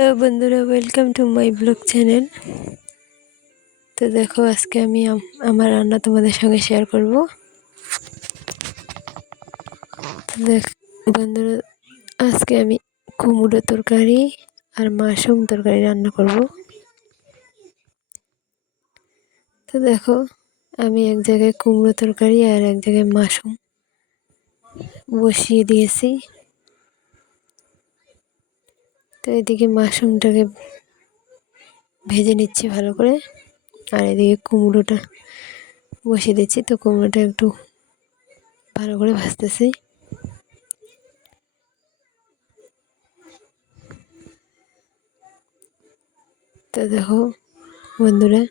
Hello বন্ধুরা, welcome to my blog channel. তো দেখো, আজকে আমি আমার রান্না তোমাদের সঙ্গে শেয়ার করব। দেখ বন্ধুরা, আজকে আমি কুমড়ো তরকারি আর মাশরুম তরকারি রান্না করব। তো দেখো, আমি এক জায়গায় কুমড়ো তরকারি আর এক জায়গায় মাশরুম বসিয়ে দিয়েছি। তো এদিকে মাশরুমটাকে ভেজে নিচ্ছি ভালো করে, আর এদিকে কুমড়োটা বসিয়ে দিচ্ছি। তো কুমড়োটা একটু ভালো করে ভাজতেছি। তো দেখো বন্ধুরা,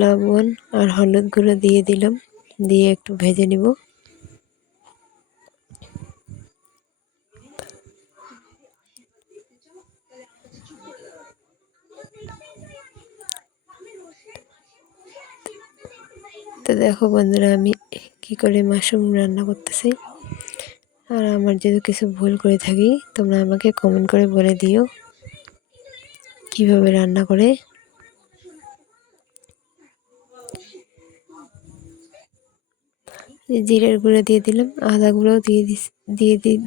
লবণ আর হলুদ গুঁড়ো দিয়ে দিলাম, দিয়ে একটু ভেজে নিব। তো দেখো বন্ধুরা, আমি কি করে মাশরুম রান্না করতেছি। আর আমার যদি কিছু ভুল করে থাকি, তোমরা আমাকে কমেন্ট করে বলে দিও কিভাবে রান্না করে। জিরের গুঁড়ো দিয়ে দিলাম, আদা গুঁড়োও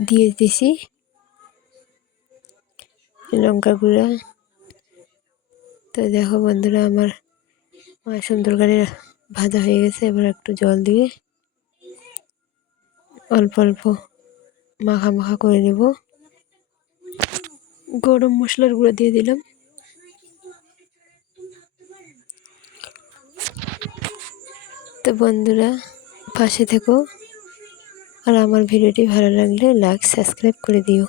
দিয়ে দিছি, লঙ্কা গুঁড়া। তো দেখো বন্ধুরা, আমার মাশরুম তরকারি ভাজা হয়ে গেছে। এবার একটু জল দিয়ে অল্প অল্প মাখা মাখা করে নেব। গরম মশলার গুঁড়ো দিয়ে দিলাম। তো বন্ধুরা, পাশে থেকো, আর আমার ভিডিওটি ভালো লাগলে লাইক সাবস্ক্রাইব করে দিও।